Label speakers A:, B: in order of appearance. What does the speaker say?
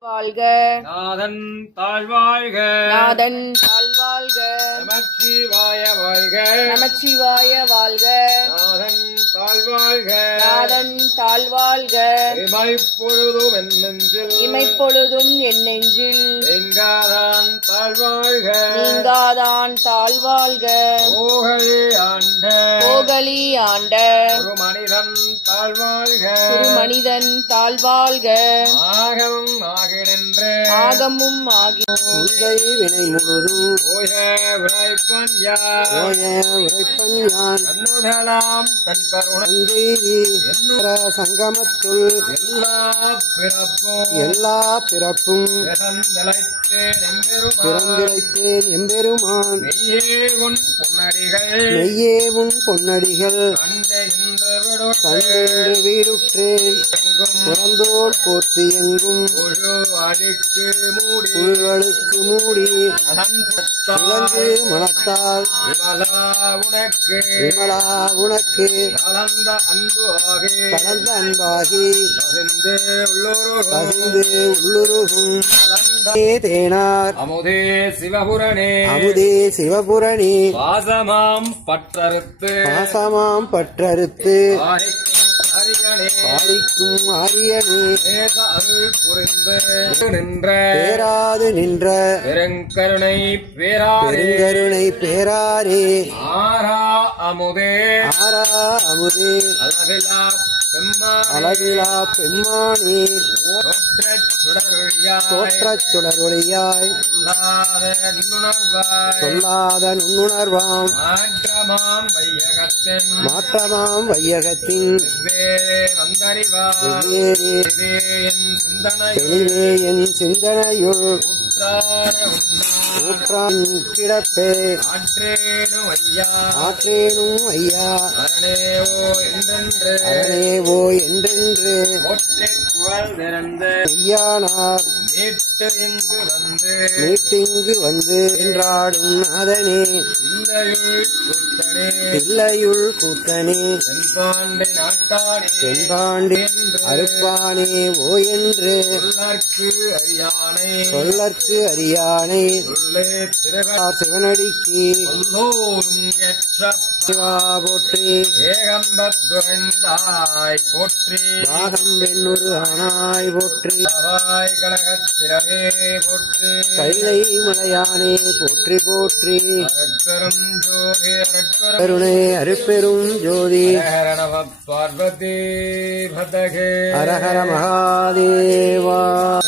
A: வாழ்க.
B: நாதன் தாழ்வாழ்க
A: நாதன் தாழ்வாழ்க
B: நமச்சிவாய வாழ்க.
A: நமச்சிவாய வாழ்க.
B: நாதன் தாழ்வாழ்க
A: நாதன் தாழ்வாழ்க
B: இமைப்பொழுதும் என் நெஞ்சில்.
A: இமைப்பொழுதும் என் நெஞ்சில்.
B: எங்காதான் தாழ்வாழ்க
A: நீங்காதான் தாழ்வாழ்க
B: ஓகழி ஆண்ட.
A: கோகலி ஆண்ட.
B: ஒரு மனிதன் தாழ்வாழ்க.
A: மனிதன் தாழ்வாழ்க.
B: ஆகம் ஆகிடென்று
A: ஆகமும் ஆகி
C: உந்தை வினை முழுதும்
B: ஓய விரைப்பன் யார்?
C: ஓய உரைப்பன் யான்?
B: தன் என்னுற
C: சங்கமத்துள்
B: எல்லா பிறப்பும்
C: எல்லா பிறப்பும்
B: பிறந்தழைத்தேன் எம்பெருமான். மெய்யே உன் பொன்னடிகள்.
C: மெய்யே உன் பொன்னடிகள்.
B: கண்ட
C: வீடுற்றேன்.
B: எங்கும்
C: புறந்தோர் போர்த்து எங்கும்
B: அழுக்கு மூடி
C: புல்களுக்கு மூடி
B: சத்தாய்
C: மனத்தால்
B: விமலா உனக்கு
C: விமலா உனக்கு
B: கலந்த அன்பு ஆகி
C: கலந்த அன்பாகி
B: கசிந்து
C: உள்ளுருகும்
B: கலந்த
C: ஏ தேனார்
B: அமுதே சிவபுரணே
C: அமுதே சிவபுரணி
B: வாசமாம் பற்றறுத்து
C: பாசமாம் பற்றறுத்து பாடிக்கும் ஆரியனே.
B: அருள் புரிந்து நின்ற
C: பேராது நின்ற
B: பெருங்கருணை பேராரே
C: பெருங்கருணை பேராரே
B: ஆரா அமுதே.
C: ஆரா அமுதே.
B: பெம்மானே
C: அழகிலா பெம்மானே
B: தோற்றச்
C: சுடரொளியாய்
B: சொல்லாத
C: நுண்ணுணர்வாம்
B: மாற்றமாம் வையகத்தின்.
C: தெளிவே என் சிந்தனையுள். ஊற்றான் கிடப்பே
B: ஆற்றேனும் ஐயா.
C: ஆற்றேனும் ஐயா
B: அரணேவோ என்றென்று.
C: அரணேவோ என்றென்று ஐயானார்.
B: இங்கு வந்து.
C: மீட்டிங்கு வந்து என்றாடும் அதனே.
B: இல்லையுள்
C: கூத்தனே.
B: தென்பாண்டி நாட்டானே.
C: தென்பாண்டி
B: என்று
C: அறுப்பானே ஓ என்று.
B: சொல்லற்கு அறியானை.
C: சொல்லற்கு அறியானை. சிவனடிக்கு. சிவா போற்றி
B: ஏகம்பத்துகந்தாய் போற்றி.
C: பாகம் பெண்ணுரு ஆனாய் போற்றி.
B: அவாய் கனகத்திரமே போற்றி.
C: கைலை மலையானே போற்றி போற்றி.
B: அரட்பெரும் ஜோதி அரட்பெரும்
C: கருணை அருப்பெரும் ஜோதி.
B: பார்வதி பதகே.
C: ஹரஹர மகாதேவா.